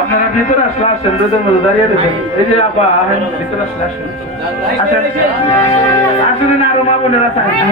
আপনারা ভিতরে আসলে আসেন রোদের মধ্যে দাঁড়িয়ে দেখেন এই যে আপা আহেন ভিতরে আরও মা বোনেরা থাকেন।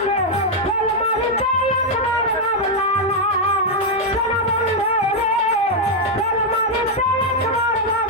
Come on, come on.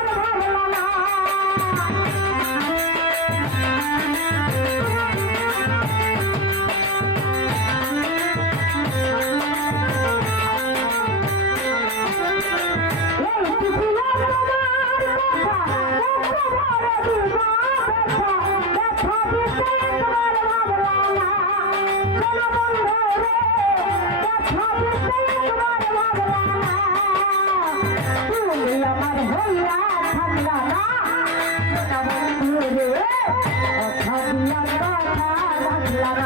love.